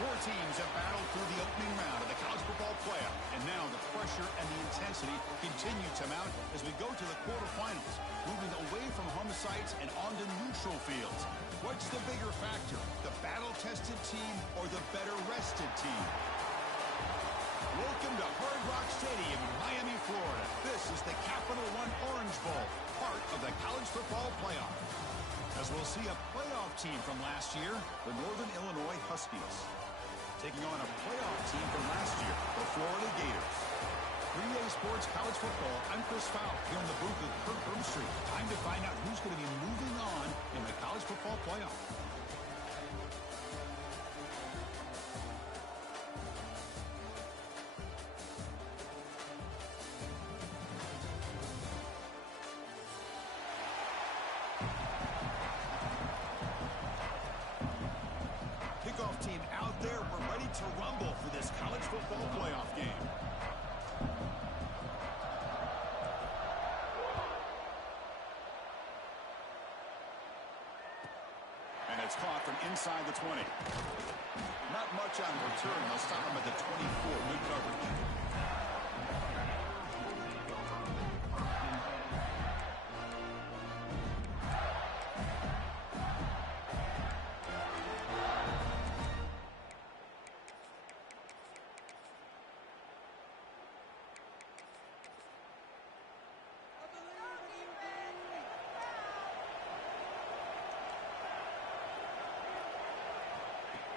Four teams have battled through the opening round of the college football playoff, and now the pressure and the intensity continue to mount as we go to the quarterfinals, moving away from home sites and onto neutral fields. What's the bigger factor, the battle-tested team or the better-rested team? Welcome to Hard Rock Stadium in Miami, Florida. This is the Capital One Orange Bowl, part of the college football playoff. As we'll see a playoff team from last year, the Northern Illinois Huskies, taking on a playoff team from last year, the Florida Gators. 3A Sports College Football, I'm Chris Fowle, here in the booth with Kirk Herbstreit. Time to find out who's going to be moving on in the college football playoff. Kickoff team out there. We're ready to rumble for this college football playoff game. And it's caught from inside the 20. Not much on return. They'll stop him at the 24. Good coverage.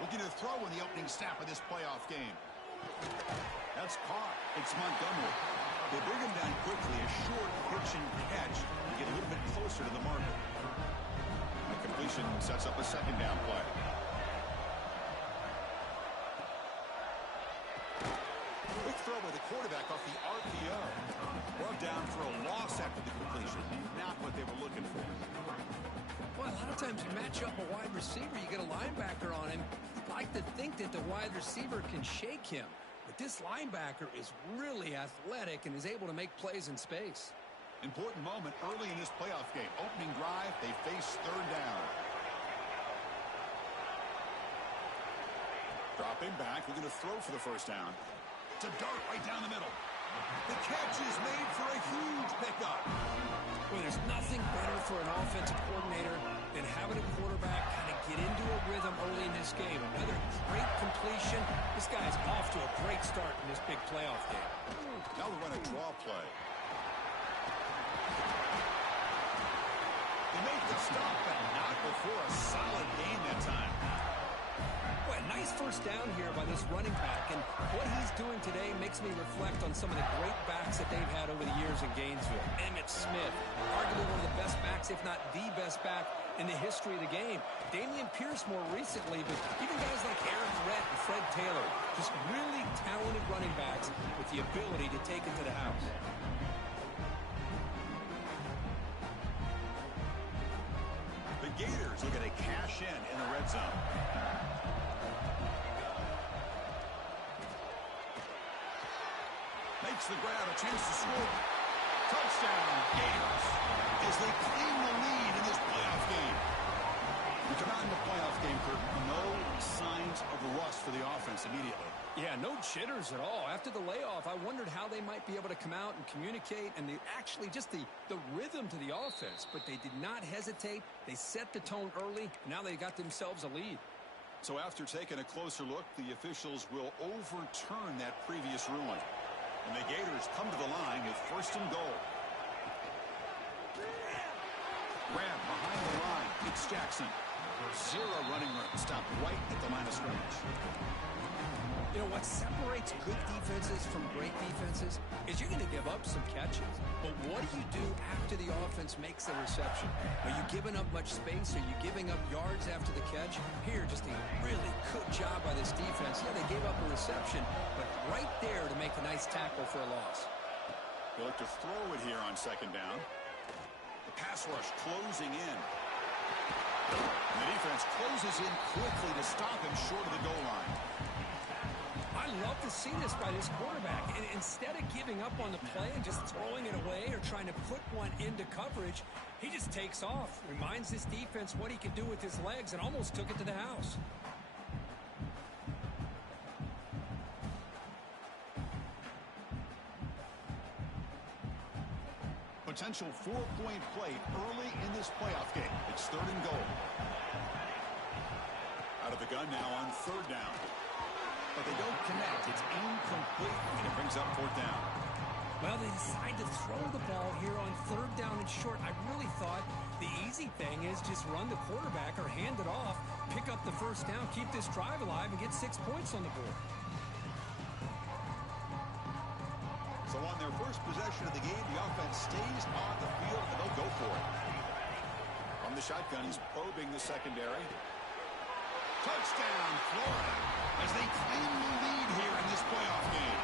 Looking to throw in the opening snap of this playoff game. That's caught. It's Montgomery. They bring him down quickly. A short pitch and catch to get a little bit closer to the marker. The completion sets up a second down play. Quick throw by the quarterback off the RPO. Brought down for a loss after the completion. Not what they were looking for. Well, a lot of times you match up a wide receiver, you get a linebacker on him. You'd like to think that the wide receiver can shake him. But this linebacker is really athletic and is able to make plays in space. Important moment early in this playoff game. Opening drive, they face third down. Dropping back, we're going to throw for the first down. It's a dart right down the middle. The catch is made for a huge pickup. Well, there's nothing better for an offensive coordinator than having a quarterback kind of get into a rhythm early in this game. Another great completion. This guy's off to a great start in this big playoff game. Now we're going to draw play. They make the stop, but not before a solid gain that time. Well, nice first down here by this running back, and what he's doing today makes me reflect on some of the great backs that they've had over the years in Gainesville. Emmitt Smith, arguably one of the best backs, if not the best back in the history of the game. Dameon Pierce more recently, but even guys like Aaron Brett and Fred Taylor, just really talented running backs with the ability to take it to the house. The Gators looking to cash in the red zone. Makes the grab, a chance to score. Touchdown, Gators, as they claim the lead in this playoff game. We come out in the playoff game, Kirk. No signs of rust for the offense immediately. Yeah, no jitters at all. After the layoff, I wondered how they might be able to come out and communicate and actually just the rhythm to the offense. But they did not hesitate. They set the tone early. Now they got themselves a lead. So after taking a closer look, the officials will overturn that previous ruling. And the Gators come to the line with first and goal. Grab behind the line. It's Jackson. Zero running room. Stopped right at the line of scrimmage. You know, what separates good defenses from great defenses is you're going to give up some catches. But what do you do after the offense makes the reception? Are you giving up much space? Are you giving up yards after the catch? Here, just a really good job by this defense. Yeah, they gave up a reception, but right there to make a nice tackle for a loss. They look to throw it here on second down. The pass rush closing in. And the defense closes in quickly to stop him short of the goal line. I love to see this by this quarterback. And instead of giving up on the play and just throwing it away or trying to put one into coverage, he just takes off, reminds this defense what he can do with his legs, and almost took it to the house. potential 4-point play early in this playoff game. It's 3rd and goal. Out of the gun now on 3rd down. But they don't connect. It's incomplete, and it brings up 4th down. Well, they decide to throw the ball here on 3rd down and short. I really thought the easy thing is just run the quarterback or hand it off, pick up the 1st down, keep this drive alive, and get 6 points on the board. So on their first possession of the game, the offense stays on the field, and they'll go for it. From the shotgun, he's probing the secondary. Touchdown, Florida, as they claim the lead here in this playoff game.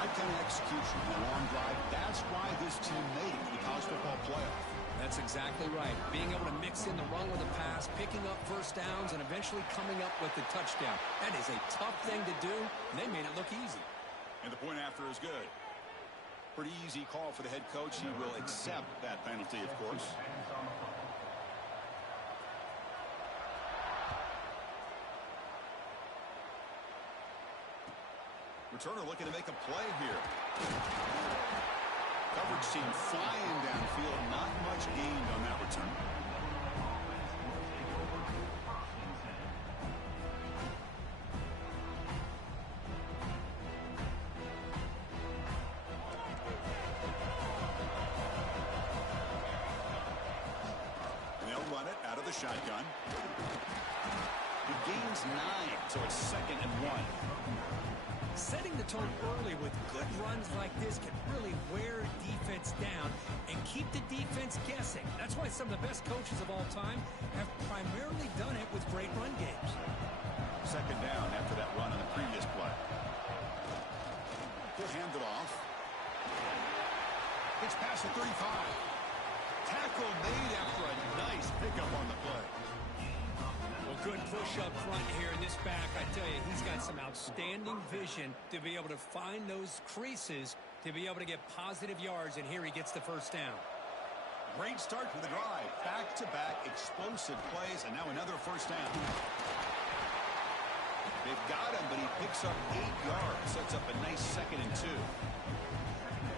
That kind of execution in a long drive, that's why this team made it to the college football playoff. That's exactly right. Being able to mix in the run with the pass, picking up 1st downs, and eventually coming up with the touchdown. That is a tough thing to do, and they made it look easy. And the point after is good. Pretty easy call for the head coach. He will accept that penalty, of course. Returner looking to make a play here. Coverage team flying downfield. Not much gained on that return. And they'll run it out of the shotgun. He gains 9, so it's 2nd and 1. Setting the tone early with good runs like this can really wear defense down and keep the defense guessing. That's why some of the best coaches of all time have primarily done it with great run games. 2nd down after that run on the previous play. He'll hand it off. It's past the 35. Tackle made after a nice pickup on the play. Good push up front here in this back. I tell you, he's got some outstanding vision to be able to find those creases to be able to get positive yards, and here he gets the 1st down. Great start to the drive. Back-to-back explosive plays, and now another 1st down. They've got him, but he picks up 8 yards. Sets up a nice 2nd and 2.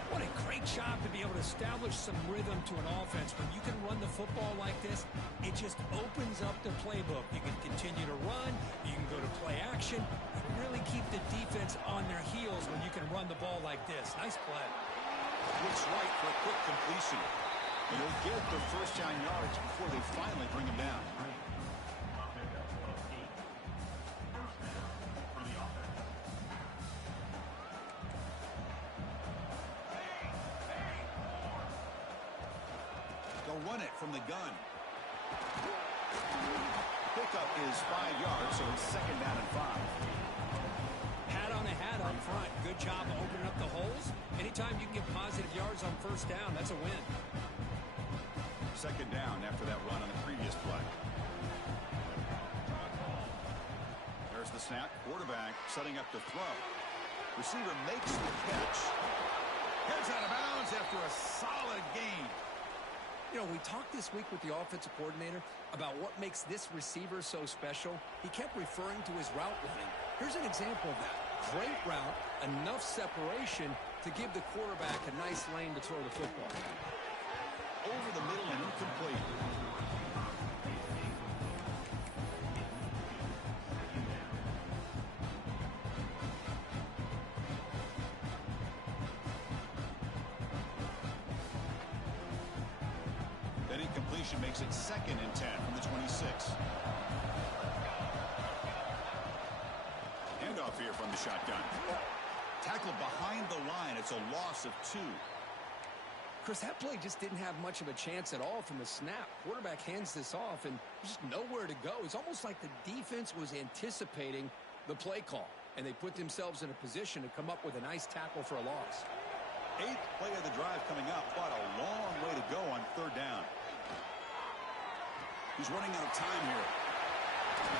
What a great job to be able to establish some rhythm to an offense. When you can run the football like this, it just opens up the playbook. You can continue to run. You can go to play action. You really keep the defense on their heels when you can run the ball like this. Nice play. Looks right for a quick completion. You'll get the 1st down yards before they finally bring him down. Run it from the gun. Pickup is 5 yards, so it's 2nd down and 5. Hat on a hat up front. Good job opening up the holes. Anytime you can get positive yards on 1st down, that's a win. 2nd down after that run on the previous play. There's the snap. Quarterback setting up to throw. Receiver makes the catch. Heads out of bounds after a solid gain. You know, we talked this week with the offensive coordinator about what makes this receiver so special. He kept referring to his route running. Here's an example of that. Great route, enough separation to give the quarterback a nice lane to throw the football. Over the middle and incomplete. Incompletion makes it 2nd and 10 from the 26. Handoff here from the shotgun. Tackled behind the line. It's a loss of 2. Chris, that play just didn't have much of a chance at all from the snap. Quarterback hands this off and just nowhere to go. It's almost like the defense was anticipating the play call, and they put themselves in a position to come up with a nice tackle for a loss. 8th play of the drive coming up. Quite a long way to go on 3rd down. He's running out of time here.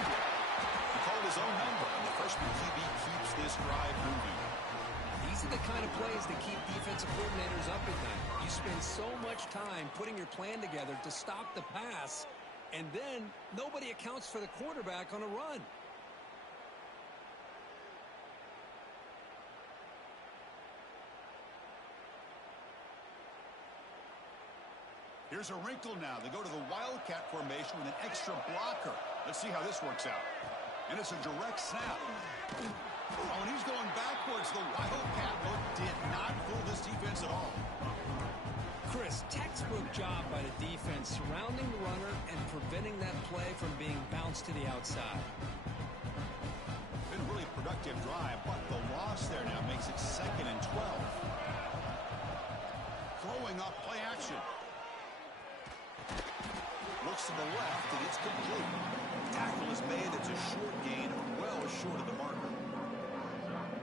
He called his own number, and the freshman QB keeps this drive moving. These are the kind of plays that keep defensive coordinators up at night. You spend so much time putting your plan together to stop the pass, and then nobody accounts for the quarterback on a run. Here's a wrinkle now. They go to the Wildcat formation with an extra blocker. Let's see how this works out. And it's a direct snap. Oh, and he's going backwards. The Wildcat look did not fool this defense at all. Chris, textbook job by the defense surrounding the runner and preventing that play from being bounced to the outside. Been a really productive drive, but the loss there now makes it 2nd and 12. Throwing up play action. Looks to the left, and it's complete. Tackle is made. It's a short gain, well short of the marker.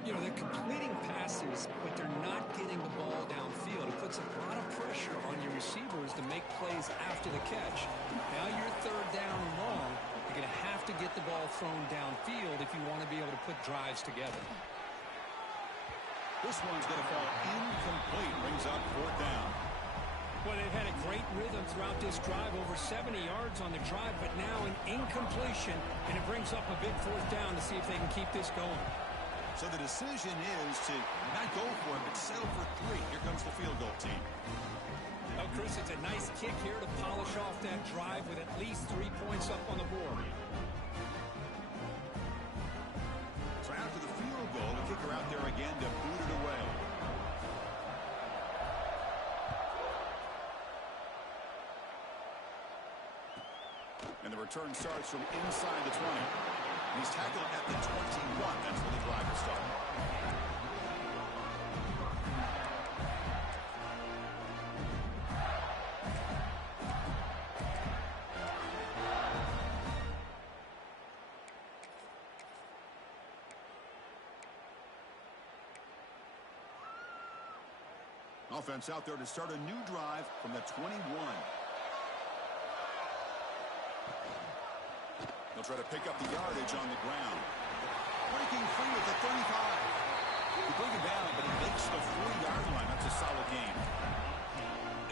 You know, they're completing passes, but they're not getting the ball downfield. It puts a lot of pressure on your receivers to make plays after the catch. Now you're 3rd down and long. You're going to have to get the ball thrown downfield if you want to be able to put drives together. This one's going to fall incomplete. Brings up 4th down. Well, they've had a great rhythm throughout this drive, over 70 yards on the drive, but now an incompletion, and it brings up a big 4th down to see if they can keep this going. So the decision is to not go for it, but settle for 3. Here comes the field goal team. Oh, Chris, it's a nice kick here to polish off that drive with at least 3 points up on the board. So after the field goal, the kicker out there again to boot it away. And the return starts from inside the 20. And he's tackled at the 21. That's where the drive will start. Offense out there to start a new drive from the 21. They'll try to pick up the yardage on the ground. Breaking free at the 35. They bring him down, but he makes the 40-yard line. That's a solid game.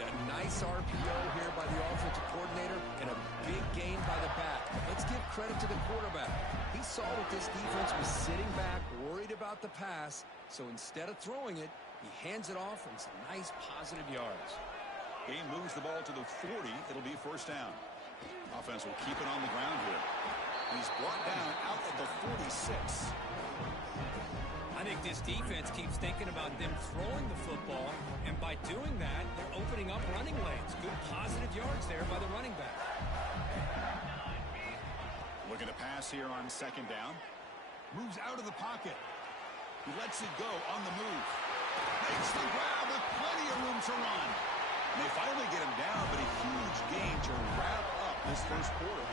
A nice RPO here by the offensive coordinator and a big gain by the back. Let's give credit to the quarterback. He saw that this defense was sitting back, worried about the pass, so instead of throwing it, he hands it off and some nice positive yards. Game moves the ball to the 40. It'll be 1st down. Offense will keep it on the ground here. And he's brought down out at the 46. I think this defense keeps thinking about them throwing the football, and by doing that, they're opening up running lanes. Good positive yards there by the running back. Looking to pass here on 2nd down. Moves out of the pocket. He lets it go on the move. Makes the grab with plenty of room to run. And they finally get him down, but a huge gain to wrap up this 1st quarter.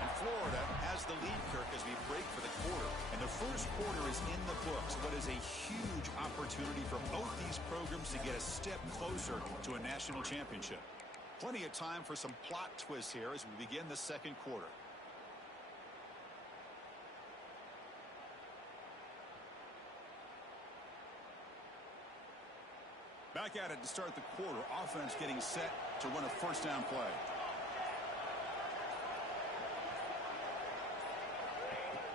And Florida has the lead, Kirk, as we break for the quarter. And the 1st quarter is in the books. What is a huge opportunity for both these programs to get a step closer to a national championship. Plenty of time for some plot twists here as we begin the 2nd quarter. Back at it to start the quarter. Offense getting set to run a 1st down play.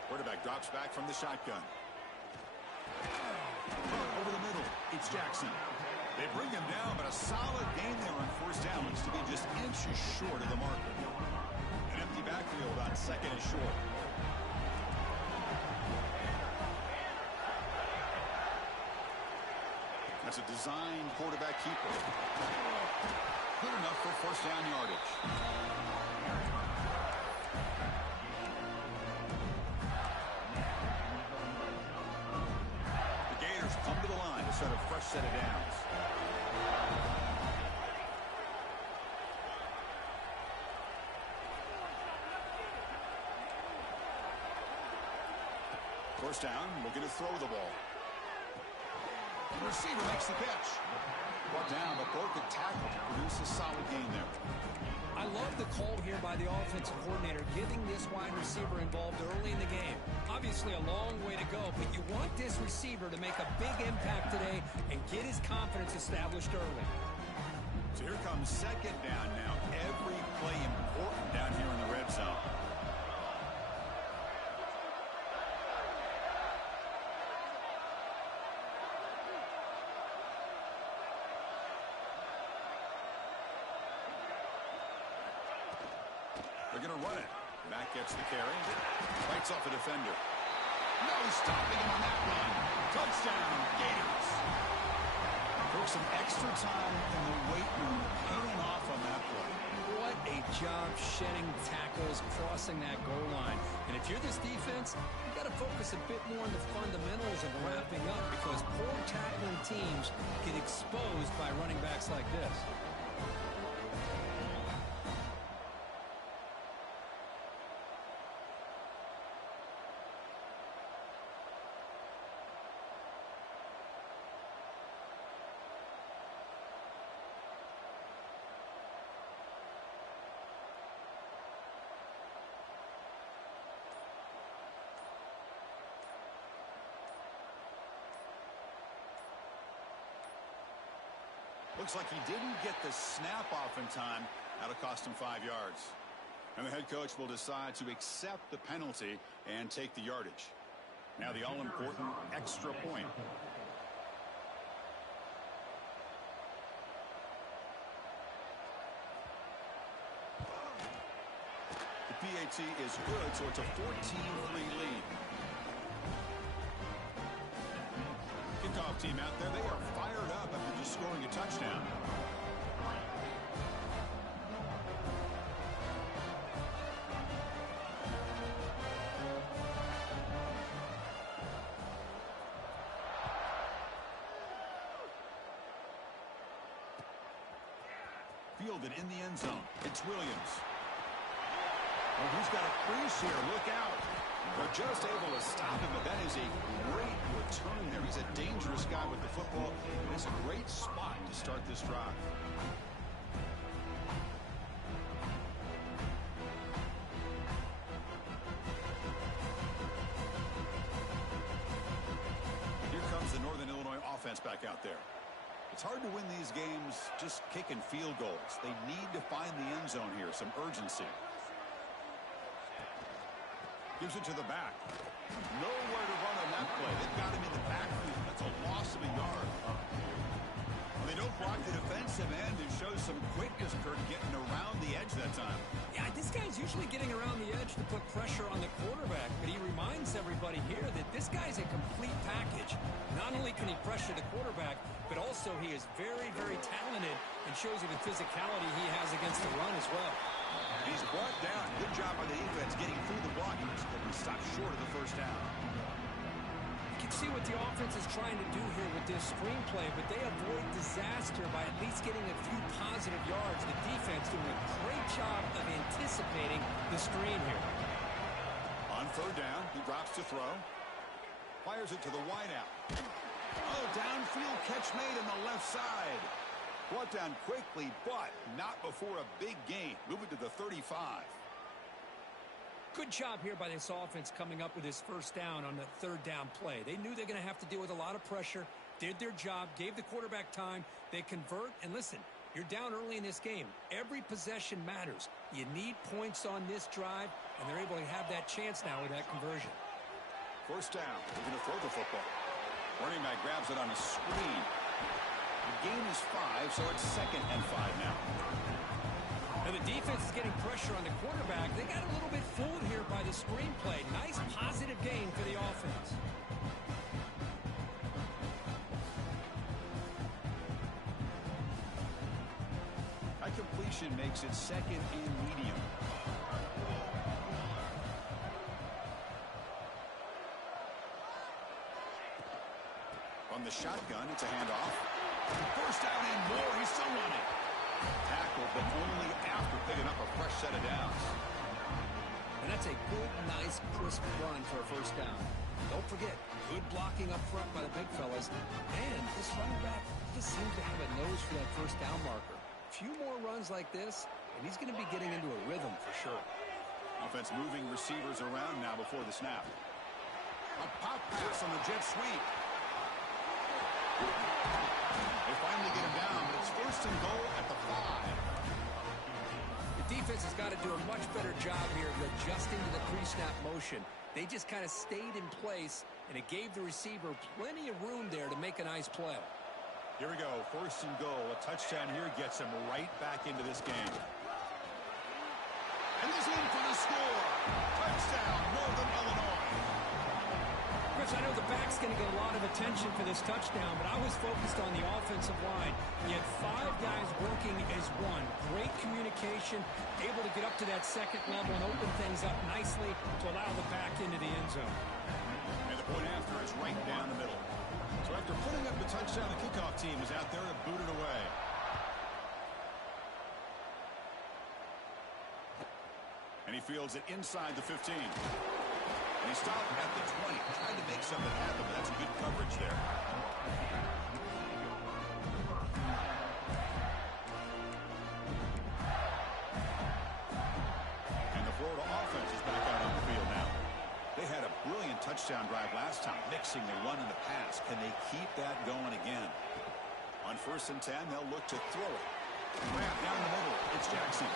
Quarterback drops back from the shotgun. Over the middle. It's Jackson. They bring him down, but a solid gain there on 1st down. Looks to be just inches short of the marker. An empty backfield on 2nd and short. That's a designed quarterback keeper. Good enough for 1st down yardage. The Gators come to the line to start a fresh set of downs. First down, looking to throw the ball. The receiver makes the catch. Brought down, but broken tackle to produce a solid gain there. I love the call here by the offensive coordinator, getting this wide receiver involved early in the game. Obviously a long way to go, but you want this receiver to make a big impact today and get his confidence established early. So here comes 2nd down now. Every play important down here in the red zone. They're going to run it. Back gets the carry. Fights off a defender. No stopping him on that run. Touchdown, Gators. Took some extra time in the weight room paying off on that play. What a job shedding tackles, crossing that goal line. And if you're this defense, you got to focus a bit more on the fundamentals of wrapping up, because poor tackling teams get exposed by running backs like this. Looks like he didn't get the snap off in time. That'll cost him 5 yards. And the head coach will decide to accept the penalty and take the yardage. Now the all-important extra point. The PAT is good, so it's a 14-3 lead. Kickoff team out there, they are fired up after just scoring a touchdown. Fielded in the end zone. It's Williams. Oh, he's got a crease here. Look out. They're just able to stop him, but that is a great return there. He's a dangerous guy with the football, and it's a great spot to start this drive. Here comes the Northern Illinois offense back out there. It's hard to win these games just kicking field goals. They need to find the end zone here, some urgency. Gives it to the back. Nowhere to run on that play. They've got him in the backfield. That's a loss of a yard. Well, they don't block the defensive end and show some quickness, Kurt, getting around the edge that time. Yeah, this guy's usually getting around the edge to put pressure on the quarterback, but he reminds everybody here that this guy's a complete package. Not only can he pressure the quarterback, but also he is very, very talented and shows you the physicality he has against the run as well. He's brought down. Good job by the defense getting through the blockers, but he stopped short of the first down. You can see what the offense is trying to do here with this screenplay, but they avoid disaster by at least getting a few positive yards. The defense doing a great job of anticipating the screen here. On third down, he drops to throw. Fires it to the wideout. Oh, downfield catch made on the left side. Brought down quickly, but not before a big gain. Moving to the 35. Good job here by this offense coming up with his first down on the third down play. They knew they're going to have to deal with a lot of pressure, did their job, gave the quarterback time. They convert, and listen, you're down early in this game. Every possession matters. You need points on this drive, and they're able to have that chance now with that conversion. First down. They're going to throw the football. Running back grabs it on a screen. The game is 5, so it's 2nd and 5 now. Now the defense is getting pressure on the quarterback. They got a little bit fooled here by the screenplay. Nice positive gain for the offense. That completion makes it 2nd and medium. From the shotgun, it's a handoff. First down and more. He's still running. Tackled, but only after picking up a fresh set of downs. And that's a good, nice, crisp run for a first down. Don't forget, good blocking up front by the big fellas. And this running back just seems to have a nose for that first down marker. A few more runs like this, and he's going to be getting into a rhythm for sure. Offense moving receivers around now before the snap. A pop pass on the jet sweep. They finally get him down, but it's first and goal at the 5. The defense has got to do a much better job here of adjusting to the pre-snap motion. They just kind of stayed in place, and it gave the receiver plenty of room there to make a nice play. Here we go, first and goal. A touchdown here gets him right back into this game. And this in for score. Touchdown, Northern Illinois. Chris, I know the back's going to get a lot of attention for this touchdown, but I was focused on the offensive line. You had 5 guys working as one. Great communication, able to get up to that second level and open things up nicely to allow the back into the end zone. And the point after is right down the middle. So after putting up the touchdown, the kickoff team is out there to boot it away. And he fields it inside the 15. And he stopped at the 20. Tried to make something happen, but that's good coverage there. And the Florida offense is back out on the field now. They had a brilliant touchdown drive last time, mixing the run and the pass. Can they keep that going again? On 1st and 10, they'll look to throw it. Grab down the middle. It's Jackson.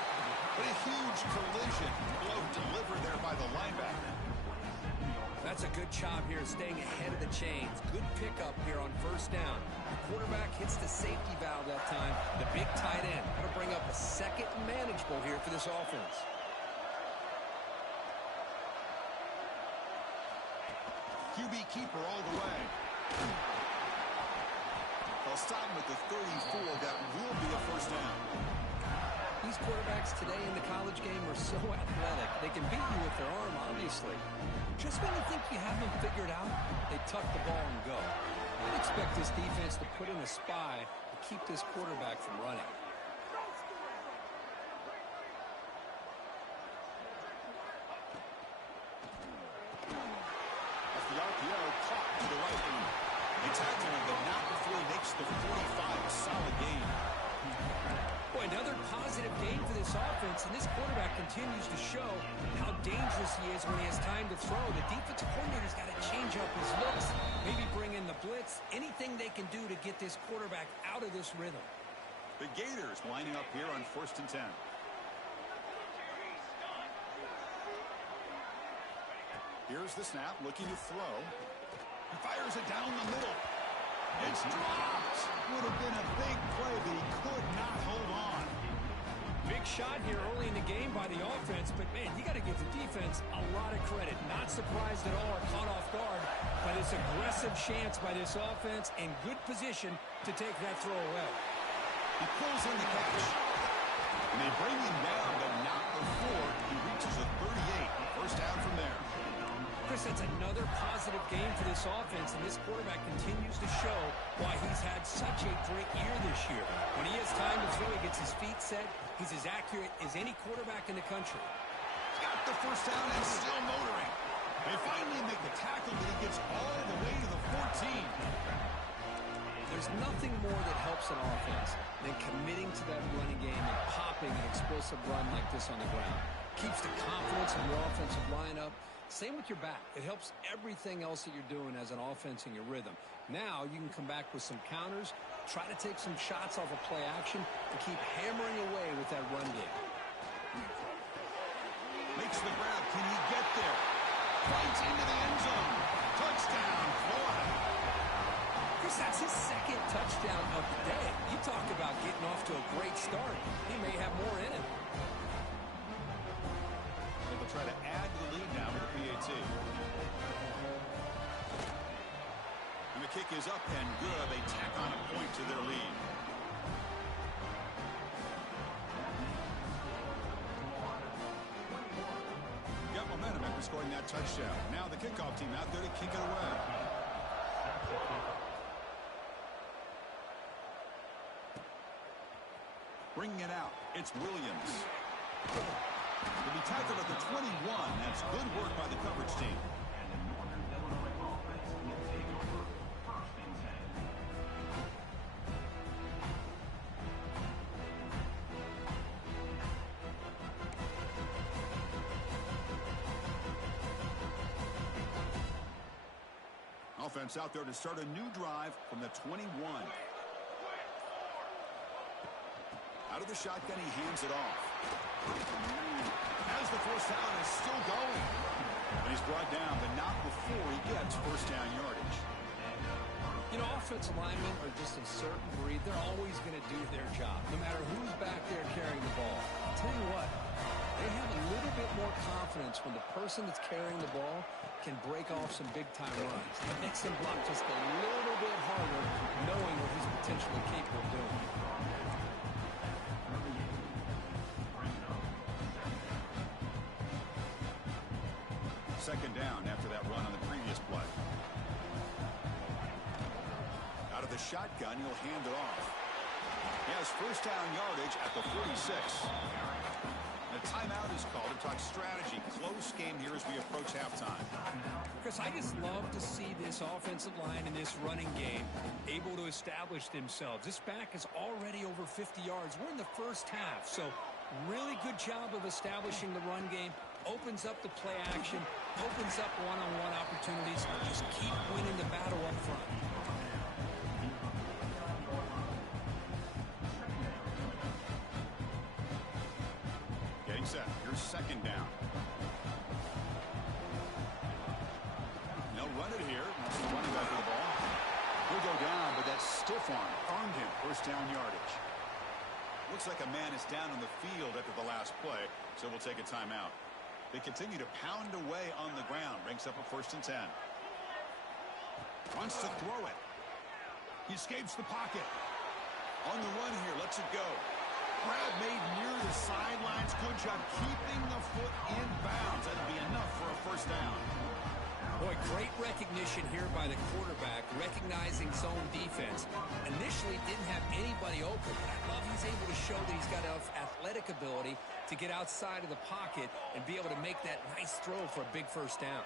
But a huge collision. Blow delivered there by the linebacker. That's a good job here, staying ahead of the chains. Good pickup here on 1st down. The quarterback hits the safety valve that time. The big tight end. That'll bring up a second manageable here for this offense. QB keeper all the way. They'll stop him at the 34. That will be a 1st down. These quarterbacks today in the college game are so athletic. They can beat you with their arm, obviously. Just when you think you have them figured out, they tuck the ball and go. I'd expect this defense to put in a spy to keep this quarterback from running. Off the RPO, caught to the right. They tackle him, but not before he makes the 45. A solid game. Boy, another positive game for this offense, and this quarterback continues to show how dangerous he is when he has time to throw. The defensive coordinator's got to change up his looks, maybe bring in the blitz, anything they can do to get this quarterback out of this rhythm. The Gators lining up here on 1st and 10. Here's the snap, looking to throw. He fires it down the middle. It's dropped. Would have been a big play, but he could not hold on. Big shot here early in the game by the offense, but man, you got to give the defense a lot of credit. Not surprised at all or caught off guard by this aggressive chance by this offense in good position to take that throw away. He pulls in the catch. And they bring him down, but not before he reaches the 38. 1st down from there. Chris, that's another positive game for this offense, and this quarterback continues to show why he's had such a great year this year. When he has time to throw, he gets his feet set. He's as accurate as any quarterback in the country. He's got the 1st down and still motoring. They finally make the tackle, but he gets all the way to the 14. There's nothing more that helps an offense than committing to that running game and popping an explosive run like this on the ground. Keeps the confidence of your offensive lineup. Same with your back. It helps everything else that you're doing as an offense in your rhythm. Now you can come back with some counters, try to take some shots off of play action, and keep hammering away with that run game. Makes the grab. Can he get there? Right into the end zone. Touchdown, Florida. Chris, that's his 2nd touchdown of the day. You talk about getting off to a great start. He may have more in him. They'll try to add to the lead now with the PAT. And the kick is up and good. They tack on a point to their lead. Got momentum after scoring that touchdown. Now the kickoff team out there to kick it away. Bringing it out, it's Williams. He'll be tackled at the 21. That's good work by the coverage team. Offense out there to start a new drive from the 21. Out of the shotgun, he hands it off. As the 1st down is still going. And he's brought down, but not before he gets 1st down yardage. You know, offensive linemen are just a certain breed. They're always going to do their job, no matter who's back there carrying the ball. I'll tell you what, they They have a little bit more confidence when the person that's carrying the ball can break off some big-time runs. It makes him block just a little bit harder, knowing what he's potentially capable of doing. Second down after that run on the previous play. Out of the shotgun, he'll hand it off. He has first down yardage at the 46. A timeout is called to talk strategy. Close game here as we approach halftime. Chris, I just love to see this offensive line in this running game able to establish themselves. This back is already over 50 yards. We're in the first half, so really good job of establishing the run game. Opens up the play action, opens up one-on-one opportunities. Just keep winning the battle up front. Getting set. Here's second down. They'll run it here. That's the running back of the ball. He'll go down, but that stiff arm earned him first down yardage. Looks like a man is down on the field after the last play, so we'll take a timeout. They continue to pound away on the ground. Brings up a 1st and 10. Wants to throw it. He escapes the pocket. On the run here. Lets it go. Grab made near the sidelines. Good job keeping the foot in bounds. That'll be enough for a first down. Boy, great recognition here by the quarterback, recognizing zone defense. Initially didn't have anybody open, but I love he's able to show that he's got enough athletic ability to get outside of the pocket and be able to make that nice throw for a big first down.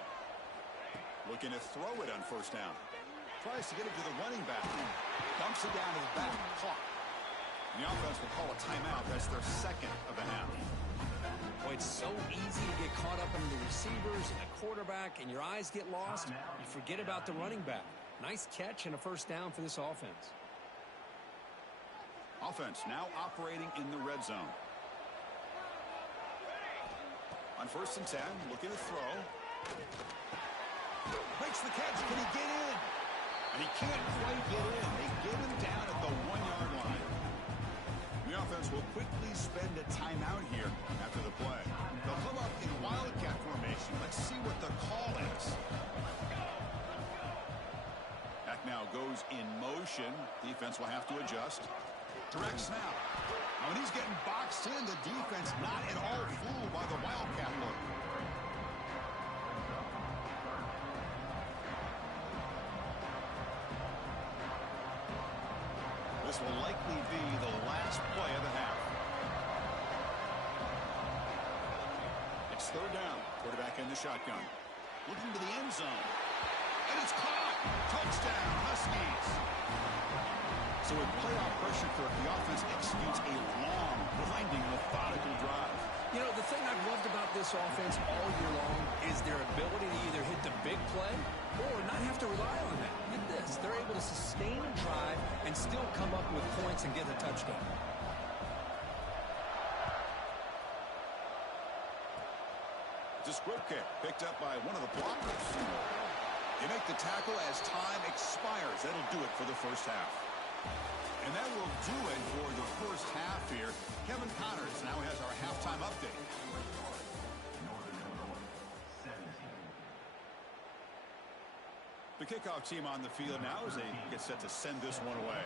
Looking to throw it on first down. Tries to get it to the running back. Dumps it down to the back. Caught. The offense will call a timeout. That's their second of the half. Boy, it's so easy to get caught up in the receivers and the quarterback, and your eyes get lost. You forget about the running back. Nice catch and a first down for this offense. Offense now operating in the red zone. On 1st and 10, looking to throw. Makes the catch. Can he get in? And he can't quite get in. They get him down at the 1-yard line. The offense will quickly spend a timeout here after the play. They'll come up in wildcat formation. Let's see what the call is. Back now goes in motion. Defense will have to adjust. Direct snap. Now when he's getting boxed in, the defense not at all fooled by the wildcat look. This will likely be the last play of the half. It's third down. Quarterback in the shotgun. Looking to the end zone. And it's caught. Touchdown, Huskies. So with playoff pressure, Kirk, the offense executes a long, blinding, methodical drive. You know, the thing I've loved about this offense all year long is their ability to either hit the big play or not have to rely on that. Look at this. They're able to sustain a drive and still come up with points and get a touchdown. It's a squib kick picked up by one of the blockers. They make the tackle as time expires. That'll do it for the first half. And that will do it for the first half here. Kevin Connors now has our halftime update. The kickoff team on the field now as they get set to send this one away.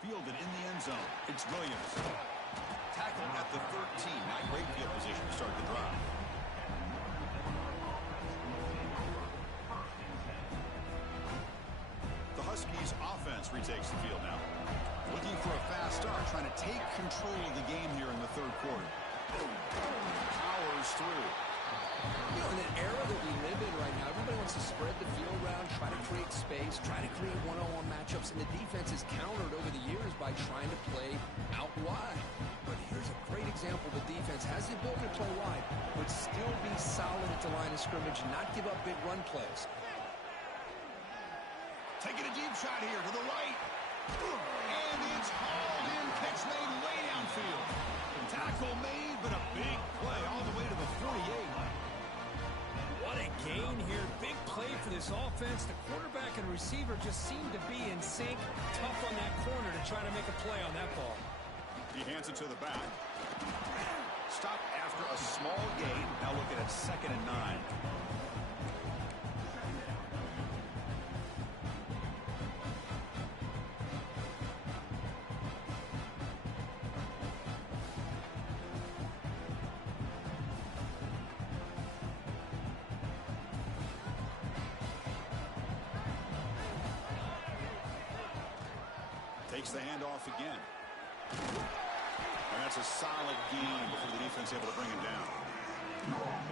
Fielded in the end zone. It's Williams. Tackled at the 13. Not great field position to start the drive. The Huskies offense retakes the field now. Looking for a fast start, trying to take control of the game here in the third quarter. Powers through. You know, in an era that we live in right now, everybody wants to spread the field around, try to create space, try to create one-on-one matchups, and the defense is countered over the years by trying to play out wide. But here's a great example. The defense has the ability to play wide, but still be solid at the line of scrimmage and not give up big run plays. Taking a deep shot here to the right. And it's hauled in. Catch made way downfield. Tackle made, but a big play all the way to the 48. What a gain here. Big play for this this offense, the quarterback and receiver just seem to be in sync, tough on that corner to try to make a play on that ball. He hands it to the back. Stop after a small gain. Now looking at 2nd and 9. Takes the handoff again. And that's a solid gain before the defense able to bring him down.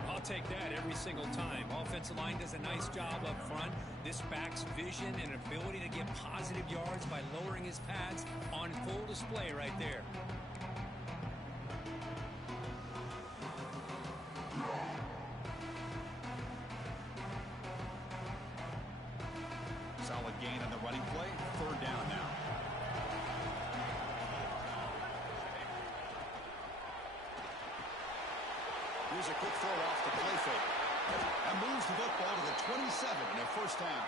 I'll take that every single time. Offensive line does a nice job up front. This back's vision and ability to get positive yards by lowering his pads on full display right there. Solid gain on the running play. 3rd down now. Here's a quick throw off the play fake. And moves the football to the 27 and a 1st down.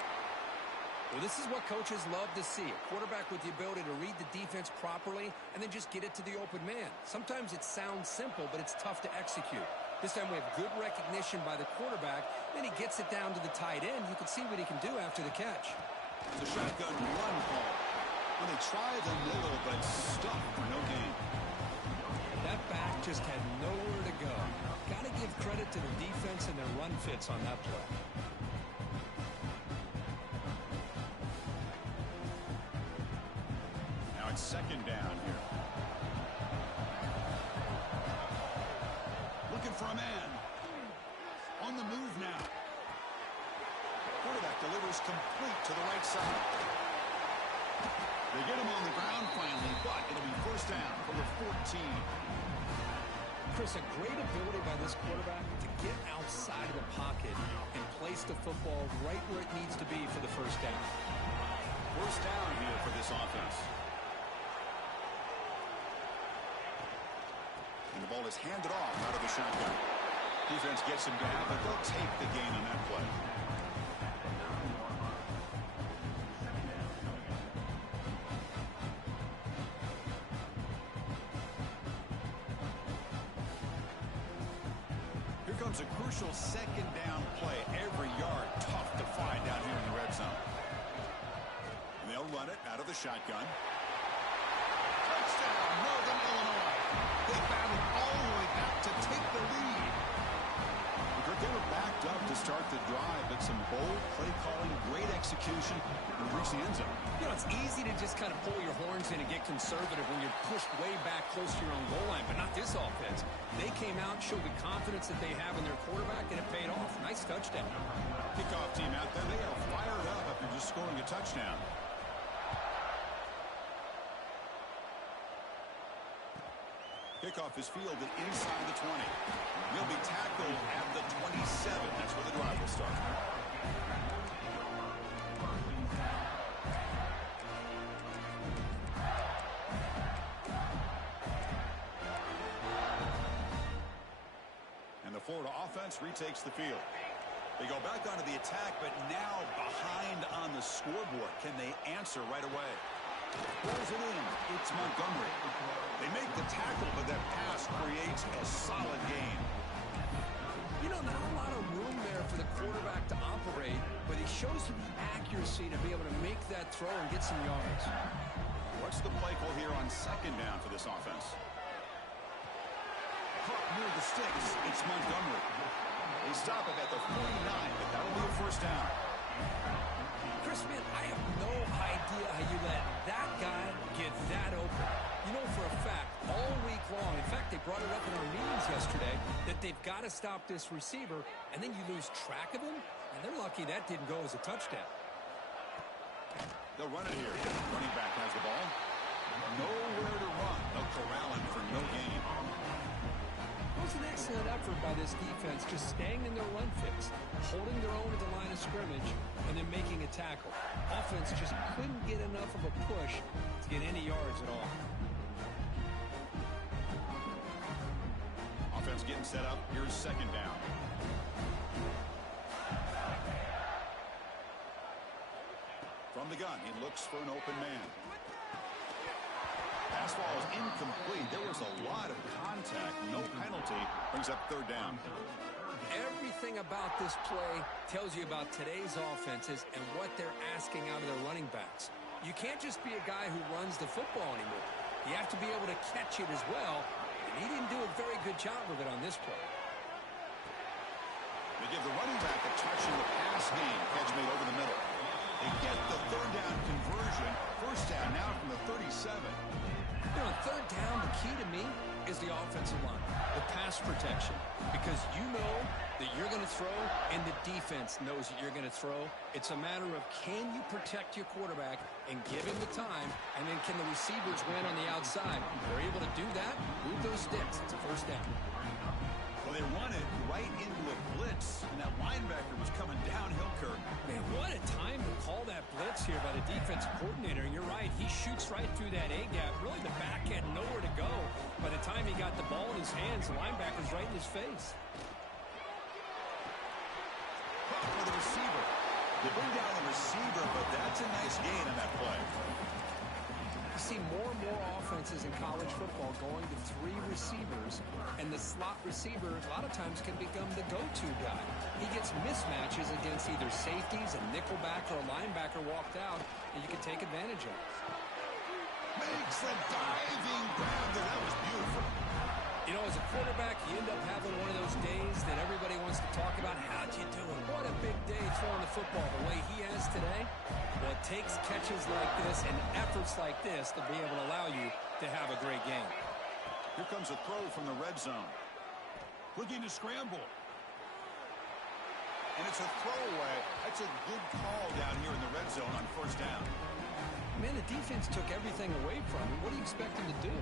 Well, this is what coaches love to see. A quarterback with the ability to read the defense properly and then just get it to the open man. Sometimes it sounds simple, but it's tough to execute. This time we have good recognition by the quarterback. Then he gets it down to the tight end. You can see what he can do after the catch. The shotgun run call. Well, they tried the middle, but stuck for no gain. That back just had nowhere to go. Got to give credit to the defense and their run fits on that play. Now it's 2nd down here. Looking for a man. On the move now. Quarterback delivers complete to the right side. They get him on the ground finally, but it'll be 1st down from the 14. Chris, a great ability by this quarterback to get outside of the pocket and place the football right where it needs to be for the 1st down. 1st down here for this offense. And the ball is handed off out of the shotgun. Defense gets him down, but they'll take the gain on that play. Comes a crucial 2nd down play. Every yard tough to find down here in the red zone. And they'll run it out of the shotgun. Touchdown, Northern Illinois. They battled all the way back to take the lead. They were backed up to start the drive, but some bold play calling, great execution, and reach the end zone. You know, it's easy to just kind of pull your horns in and get conservative when you're pushed way back close to your own goal line, but not this offense. They came out, showed the confidence that they have in their quarterback, and it paid off. Nice touchdown. Kickoff team out there. They are fired up after just scoring a touchdown. Kickoff is fielded inside the 20. He'll be tackled at the 27. That's where the drive will start. And the Florida offense retakes the field. They go back onto the attack, but now behind on the scoreboard. Can they answer right away? Pulls it in. It's Montgomery. They make the tackle, but that pass creates a solid gain. You know, not a lot of room there for the quarterback to operate, but he shows the accuracy to be able to make that throw and get some yards. What's the play call here on 2nd down for this offense? Caught near the sticks. It's Montgomery. They stop it at the 49, but that'll be a 1st down. Chris, man, I have no idea how you let that guy get that open. You know for a fact, all week long, in fact, they brought it up in our meetings yesterday, that they've got to stop this receiver, and then you lose track of him, and they're lucky that didn't go as a touchdown. They'll run it here. Running back has the ball. Nowhere to run. They'll corral him for no gain. It was an excellent effort by this defense, just staying in their run fix, holding their own at the line of scrimmage, and then making a tackle. Offense just couldn't get enough of a push to get any yards at all. Offense getting set up. Here's 2nd down. From the gun, he looks for an open man. Pass ball is incomplete. There was a lot of contact. No penalty. Brings up third down. Everything about this play tells you about today's offenses and what they're asking out of their running backs. You can't just be a guy who runs the football anymore. You have to be able to catch it as well, and he didn't do a very good job of it on this play. They give the running back a touch in the pass game. Catch made over the middle. They get the third down conversion. First down now from the 37. You know, third down, the key to me is the offensive line, the pass protection, because you know that you're going to throw and the defense knows that you're going to throw. It's a matter of can you protect your quarterback and give him the time, and then can the receivers win on the outside? If they're able to do that, move those sticks. It's a first down. Well, they run it right into a blitz, and that linebacker was coming downhill, Kirk. Man, what a time to call that blitz here by the defensive coordinator. And you're right, he shoots right through that A-gap. Really, the back had nowhere to go. By the time he got the ball in his hands, the linebacker's right in his face. For the receiver. They bring down the receiver, but that's a nice gain on that play. You see more and more offenses in college football going to three receivers, and the slot receiver a lot of times can become the go-to guy. He gets mismatches against either safeties, a nickelback, or a linebacker walked out, and you can take advantage of it. Makes a diving grab there. That was beautiful. You know, as a quarterback, you end up having one of those days that everybody wants to talk about. How'd you do it? What a big day throwing the football the way he has today. Well, it takes catches like this and efforts like this to be able to allow you to have a great game. Here comes a throw from the red zone. Looking to scramble. And it's a throwaway. That's a good call down here in the red zone on first down. Man, the defense took everything away from him. What do you expect him to do?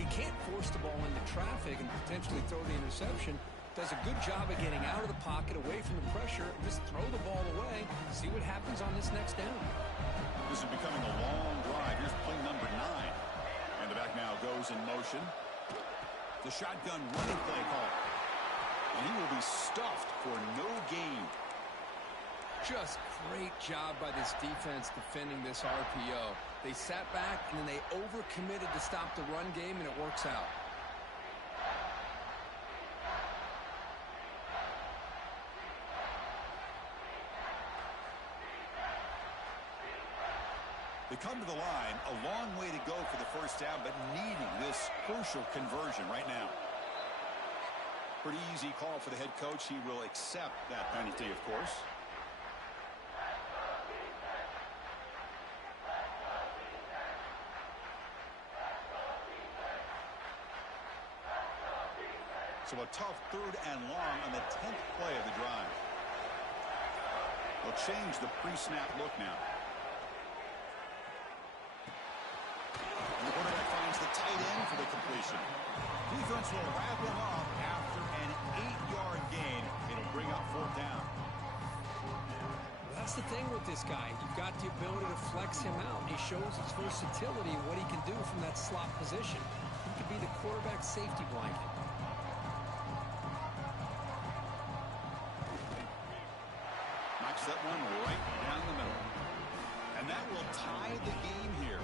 He can't force the ball into traffic and potentially throw the interception. Does a good job of getting out of the pocket, away from the pressure, and just throw the ball away. See what happens on this next down. This is becoming a long drive. Here's play number 9. And the back now goes in motion. The shotgun running play call. And he will be stuffed for no gain. Just great job by this defense defending this RPO. They sat back, and then they overcommitted to stop the run game, and it works out. They come to the line, a long way to go for the first down, but needing this crucial conversion right now. Pretty easy call for the head coach. He will accept that penalty, of course. So a tough third and long on the 10th play of the drive. They'll change the pre-snap look now. And the quarterback finds the tight end for the completion. Defense will wrap him up after an 8-yard gain. It'll bring up fourth down. That's the thing with this guy. You've got the ability to flex him out. He shows his versatility and what he can do from that slot position. He could be the quarterback's safety blanket. Knocks that one right down the middle. And that will tie the game here.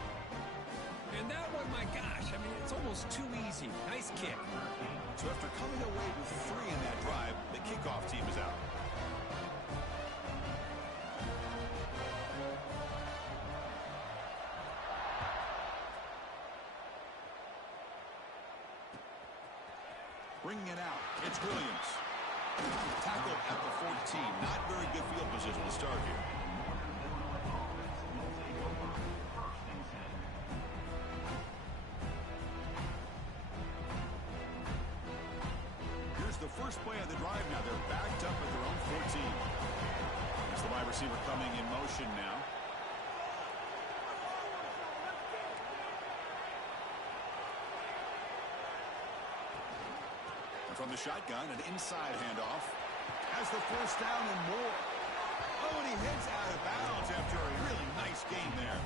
And that one, my gosh, I mean, it's almost too easy. Nice kick. So after coming away with 3 in that drive, the kickoff team is out. Bringing it out, it's Williams. Tackle at the 14. Not very good field position to start here. Here's the first play of the drive now. They're backed up at their own 14. There's the wide receiver coming in motion now. From the shotgun, an inside handoff. Has the first down and more. Oh, and he heads out of bounds after a really nice game there.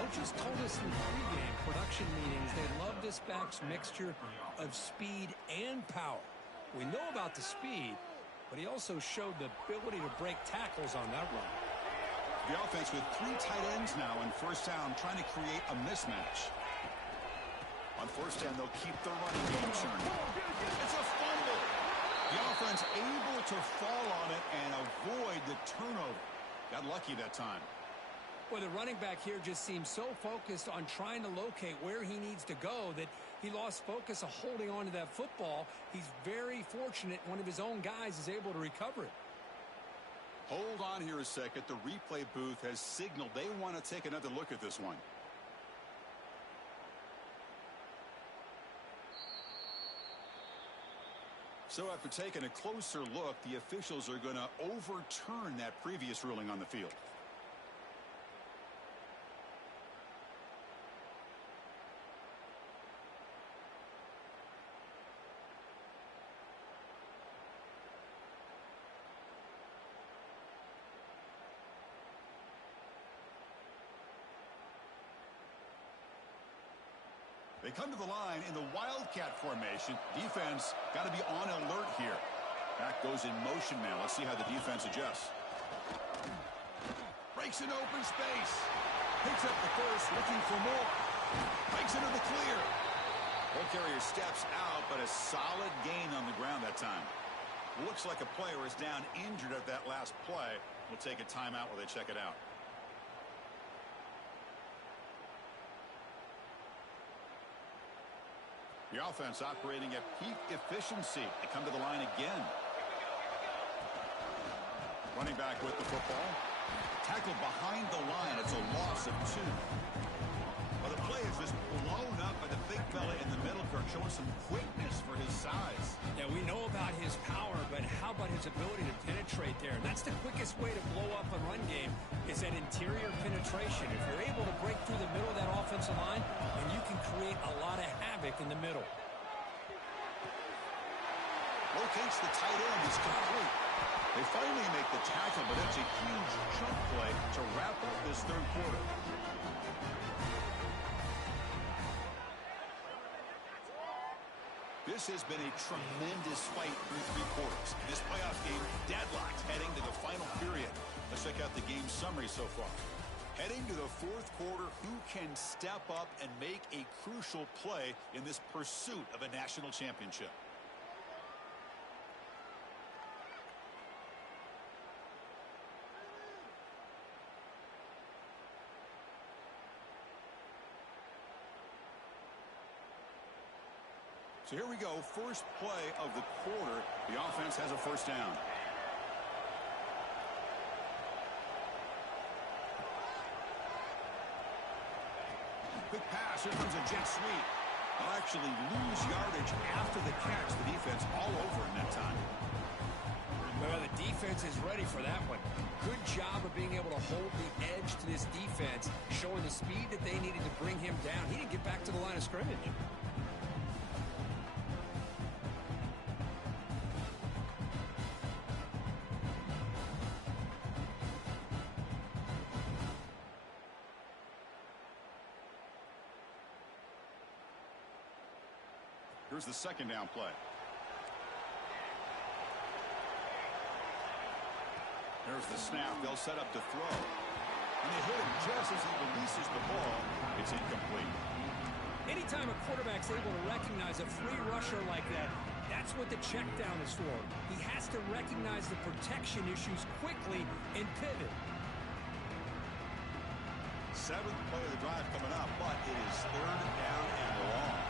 Coaches told us in pregame production meetings they love this back's mixture of speed and power. We know about the speed, but he also showed the ability to break tackles on that run. The offense with 3 tight ends now on first down, trying to create a mismatch. On first down, they'll keep the running game churning. It's a fumble. The offense able to fall on it and avoid the turnover. Got lucky that time. Well, the running back here just seems so focused on trying to locate where he needs to go that he lost focus of holding on to that football. He's very fortunate one of his own guys is able to recover it. Hold on here a second. The replay booth has signaled they want to take another look at this one. So after taking a closer look, the officials are going to overturn that previous ruling on the field. They come to the line in the Wildcat formation. Defense got to be on alert here. Back goes in motion now. Let's see how the defense adjusts. Breaks in open space. Picks up the first, looking for more. Breaks into the clear. Ball carrier steps out, but a solid gain on the ground that time. Looks like a player is down injured at that last play. We'll take a timeout while they check it out. The offense operating at peak efficiency. They come to the line again. Running back with the football. Tackled behind the line. It's a loss of 2. Well, the play is just blown up by the big fella in the middle, Kirk, showing some quickness for his size. Yeah, we know about his power, but how about his ability to penetrate there? That's the quickest way to blow up a run game is that interior penetration. If you're able to break through the middle of that offensive line, then you can create a lot of havoc in the middle. Locates the tight end. It's complete. They finally make the tackle, but it's a huge chunk play to wrap up this third quarter. This has been a tremendous fight through 3 quarters. This playoff game deadlocked heading to the final period. Let's check out the game summary so far. Heading to the 4th quarter, who can step up and make a crucial play in this pursuit of a national championship? So here we go, first play of the quarter. The offense has a first down. Quick pass, here comes a jet sweep. They'll actually lose yardage after the catch. The defense all over in that time. Well, the defense is ready for that one. Good job of being able to hold the edge to this defense, showing the speed that they needed to bring him down. He didn't get back to the line of scrimmage. Here's the second down play. There's the snap. They'll set up to throw. And they hit him just as he releases the ball. It's incomplete. Anytime a quarterback's able to recognize a free rusher like that, that's what the check down is for. He has to recognize the protection issues quickly and pivot. 7th play of the drive coming up, but it is 3rd down and long.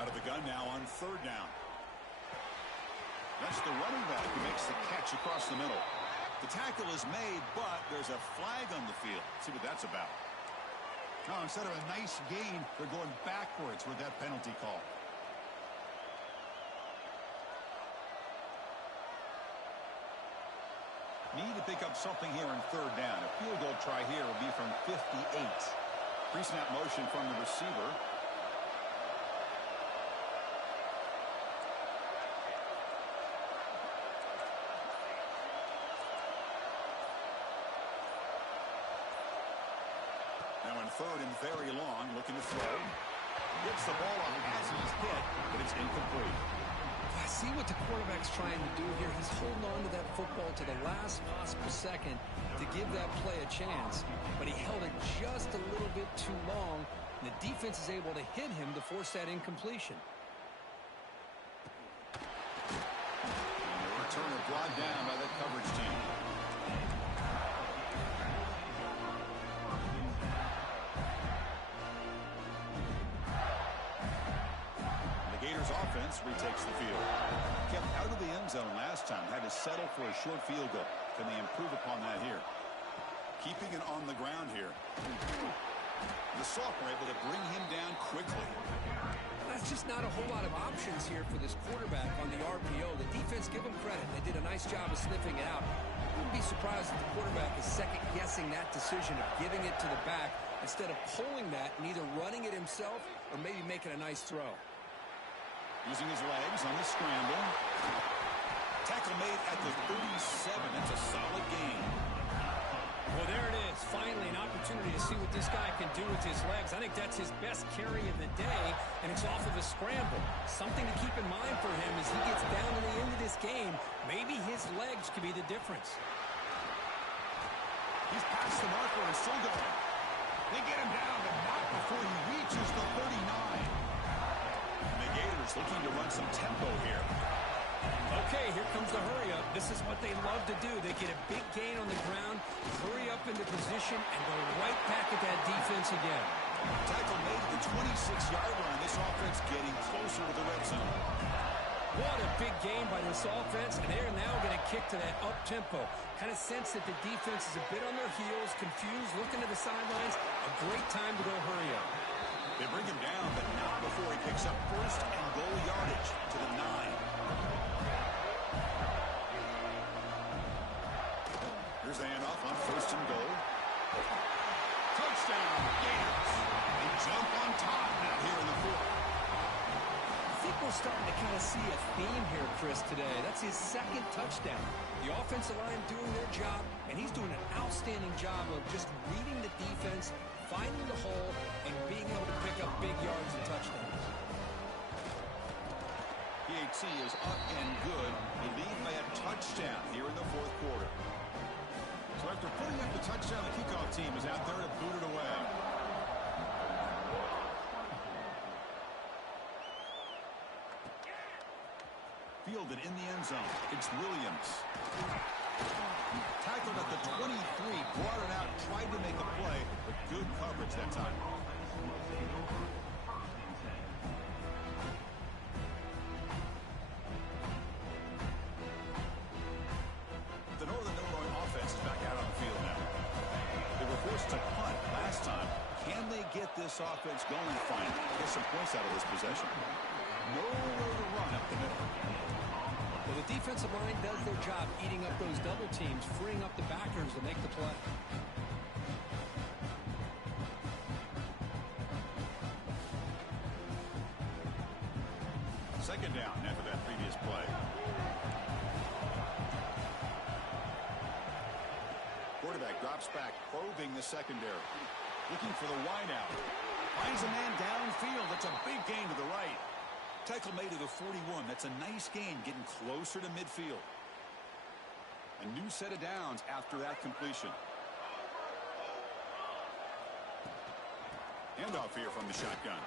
Out of the gun now on 3rd down. That's the running back who makes the catch across the middle. The tackle is made, but there's a flag on the field. Let's see what that's about. Oh, instead of a nice gain, they're going backwards with that penalty call. Need to pick up something here on 3rd down. A field goal try here will be from 58. Pre-snap motion from the receiver. Now in 3rd and very long, looking to throw. Gets the ball up as he's hit, but it's incomplete. See what the quarterback's trying to do here. He's holding on to that football to the last possible second to give that play a chance, but he held it just a little bit too long, and the defense is able to hit him to force that incompletion. And the returner brought down by the coverage team. Offense retakes the field. Kept out of the end zone last time. Had to settle for a short field goal. Can they improve upon that here? Keeping it on the ground here. The sophomore able to bring him down quickly. That's just not a whole lot of options here for this quarterback on the RPO. The defense, give them credit. They did a nice job of sniffing it out. I wouldn't be surprised if the quarterback is second-guessing that decision of giving it to the back instead of pulling that and either running it himself or maybe making a nice throw. Using his legs on the scramble. Tackle made at the 37. That's a solid gain. Well, there it is. Finally, an opportunity to see what this guy can do with his legs. I think that's his best carry of the day, and it's off of a scramble. Something to keep in mind for him as he gets down to the end of this game. Maybe his legs could be the difference. He's past the marker and still going. They get him down, but not before he reaches the 39. Gators looking to run some tempo here. Okay, here comes the hurry up. This is what they love to do. They get a big gain on the ground, hurry up into position, and go right back at that defense again. Tackle made at the 26-yard line. This offense getting closer to the red zone. What a big game by this offense, and they're now going to kick to that up-tempo. Kind of sense that the defense is a bit on their heels, confused, looking to the sidelines. A great time to go hurry up. They bring him down, but not before he picks up first and goal yardage to the 9. Here's the handoff on first and goal. Touchdown, Gators. They jump on top now here in the fourth. I think we're starting to kind of see a theme here, Chris, today. That's his second touchdown. The offensive line doing their job, and he's doing an outstanding job of just reading the defense, finding the hole, and being able to pick up big yards and touchdowns. PAT is up and good. They lead by a touchdown here in the fourth quarter. So after putting up the touchdown, the kickoff team is out there to boot it away. Fielded in the end zone. It's Williams. Tackled at the 23, brought it out, tried to make a play, but good coverage that time. The Northern Illinois offense is back out on the field now. They were forced to punt last time. Can they get this offense going finally? Get some points out of this possession. Nowhere to run up the middle. Well, the defensive line does their job eating up those double teams, freeing up the backers to make the play. Second down after that previous play. Quarterback drops back, probing the secondary. Looking for the wideout. Finds a man downfield. That's a big gain to the right. Tackle made to the 41. That's a nice gain, getting closer to midfield. A new set of downs after that completion. Handoff here from the shotgun.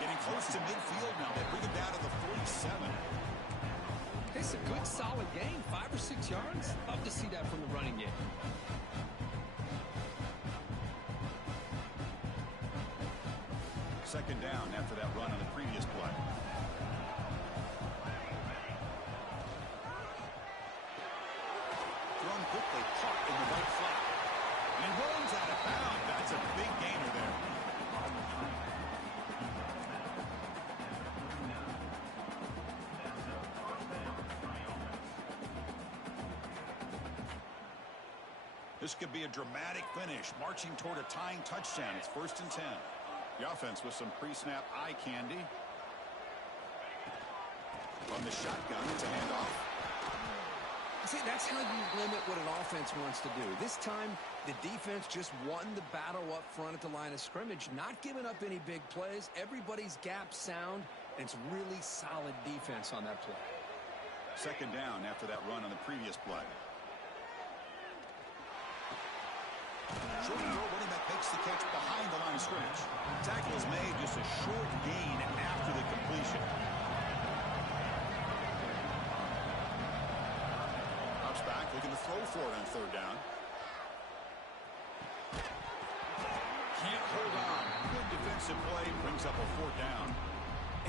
Getting close to midfield now. They bring him down to the 47. It's a good, solid gain. 5 or 6 yards. Love to see that from the running game. Second down after that run on the previous play. Thrown quickly, caught in the right flat. And he runs out of bounds. That's a big gainer there. This could be a dramatic finish, marching toward a tying touchdown. It's 1st and 10. The offense with some pre-snap eye candy. From the shotgun, it's a handoff. See, that's how you limit what an offense wants to do. This time, the defense just won the battle up front at the line of scrimmage, not giving up any big plays. Everybody's gap sound, And it's really solid defense on that play. Second down after that run on the previous play. Short throw, running back makes the catch behind the line of scrimmage. Tackle is made, just a short gain after the completion. Drops back, looking to throw for it on third down. Can't hold on. Good defensive play, brings up a fourth down.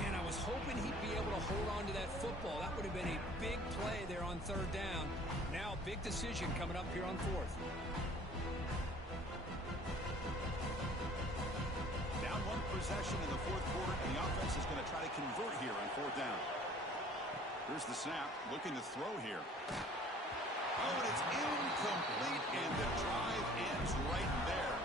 And I was hoping he'd be able to hold on to that football. That would have been a big play there on third down. Now a big decision coming up here on fourth. Down one possession in the fourth quarter, and the offense is going to try to convert here on fourth down. Here's the snap, looking to throw here. Oh, and it's incomplete, and the drive ends right there.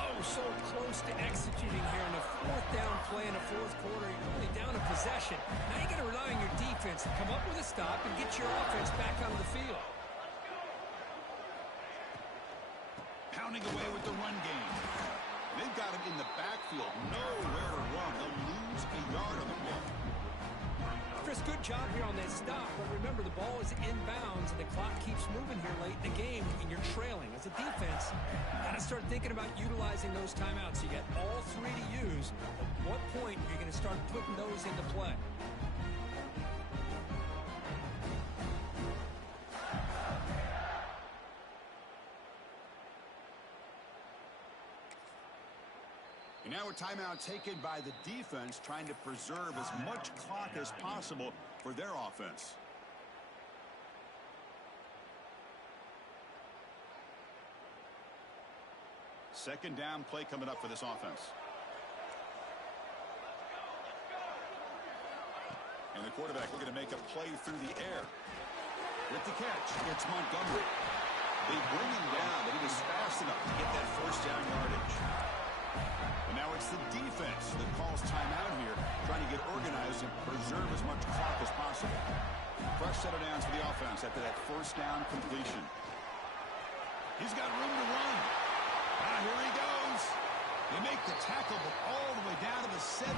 Oh, so close to executing here in the fourth down play in the fourth quarter. You're only down a possession. Now you got to rely on your defense to come up with a stop and get your offense back onto the field. Pounding away with the run game. They've got him in the backfield. Nowhere to run. They'll lose a yard on the play. Chris, good job here on that stop. But remember, the ball is inbounds, and the clock keeps moving here late in the game, and you're trailing. As a defense, got to start thinking about utilizing those timeouts. You got all three to use. At what point are you going to start putting those into play? And now a timeout taken by the defense, trying to preserve as much clock as possible for their offense. Second down play coming up for this offense. And the quarterback looking to make a play through the air. With the catch, it's Montgomery. They bring him down, but he was fast enough to get that first down yardage. And now it's the defense that calls timeout here, trying to get organized and preserve as much clock as possible. Fresh set of downs for the offense after that first down completion. He's got room to run. Here he goes. They make the tackle, but all the way down to the 17.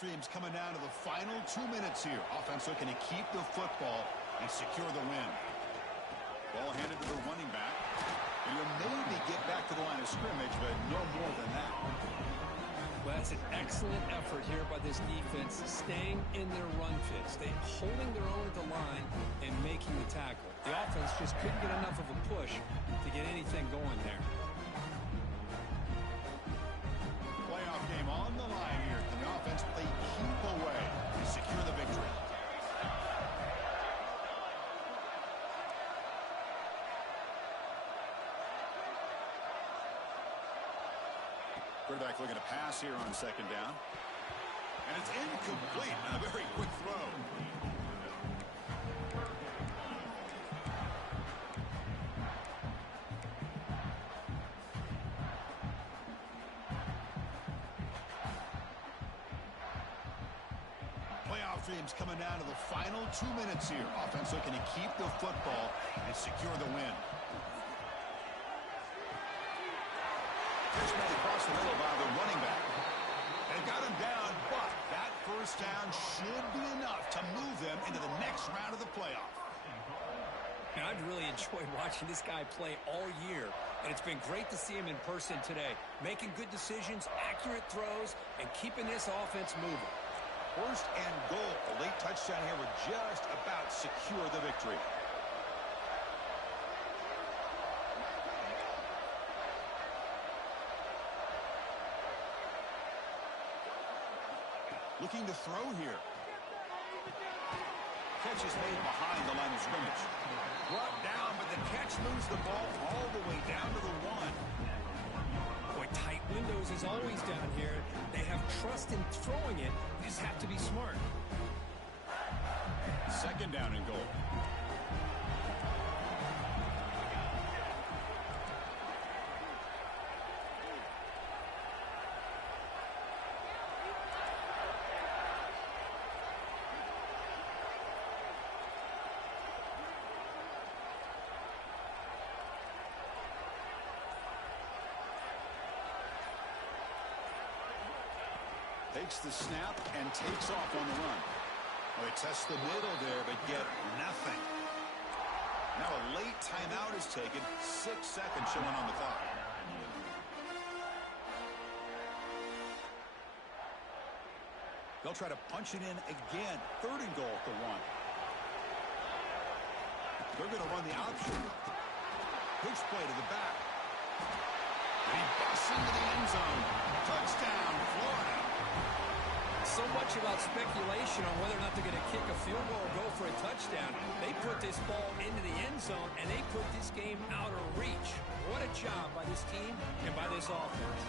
Dreams coming down to the final 2 minutes here. Offense looking to keep the football and secure the win. Ball handed to the running back. And he'll maybe get back to the line of scrimmage, but no more than that. Well, that's an excellent effort here by this defense, staying in their run fit, holding their own at the line and making the tackle. The offense just couldn't get enough of a push to get anything going there. Playoff game on the line here. Can the offense play keep away to secure the victory? Quarterback looking to pass here on second down. And it's incomplete on a very quick throw. Playoff dreams coming down to the final 2 minutes here. Offense looking to keep the football and secure the win. Pitch made across the middle by the running back. They got him down, but that first down should be enough to move them into the next round of the playoff. And I've really enjoyed watching this guy play all year, and it's been great to see him in person today, making good decisions, accurate throws, and keeping this offense moving. First and goal. A late touchdown here would just about secure the victory. Looking to throw here. Catch is made behind the line of scrimmage. Brought down, but the catch moves the ball all the way down to the 1. Boy, tight windows is always down here. They have trust in throwing it. You just have to be smart. Second down and goal. Takes the snap and takes off on the run. Oh, he tests the middle there, but get nothing. Now a late timeout is taken. 6 seconds showing on the clock. They'll try to punch it in again. 3rd and goal for 1. They're going to run the option. Pitch play to the back. And he busts into the end zone. Touchdown, Florida. So much about speculation on whether or not they're going to kick a field goal or go for a touchdown. They put this ball into the end zone, and they put this game out of reach. What a job by this team and by this offense.